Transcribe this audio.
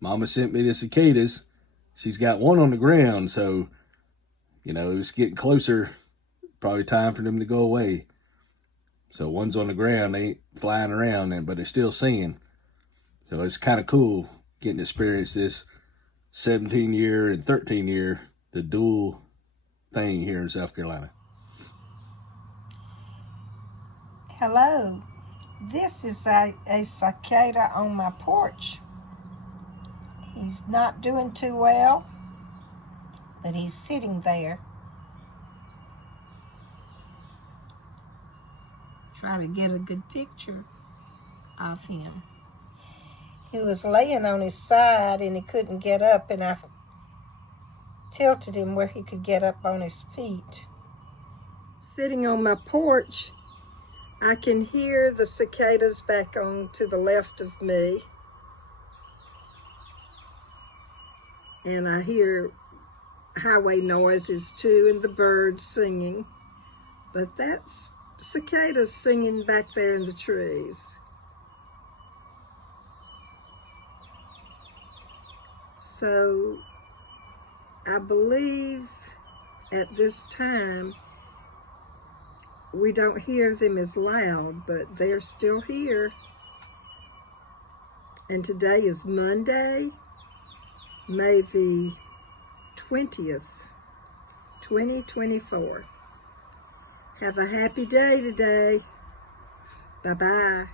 Mama sent me the cicadas. She's got one on the ground, so, it's getting closer. Probably time for them to go away. So one's on the ground, they ain't flying around, but they're still singing. So it's kind of cool getting to experience this 17-year and 13-year, the dual thing here in South Carolina. Hello, this is a cicada on my porch. He's not doing too well, but he's sitting there. Try to get a good picture of him. He was laying on his side and he couldn't get up, and I tilted him where he could get up on his feet. Sitting on my porch, I can hear the cicadas back on to the left of me. And I hear highway noises too, and the birds singing. But that's cicadas singing back there in the trees. So I believe at this time we don't hear them as loud, but they're still here. And today is Monday, May the 20th, 2024. Have a happy day today. Bye-bye.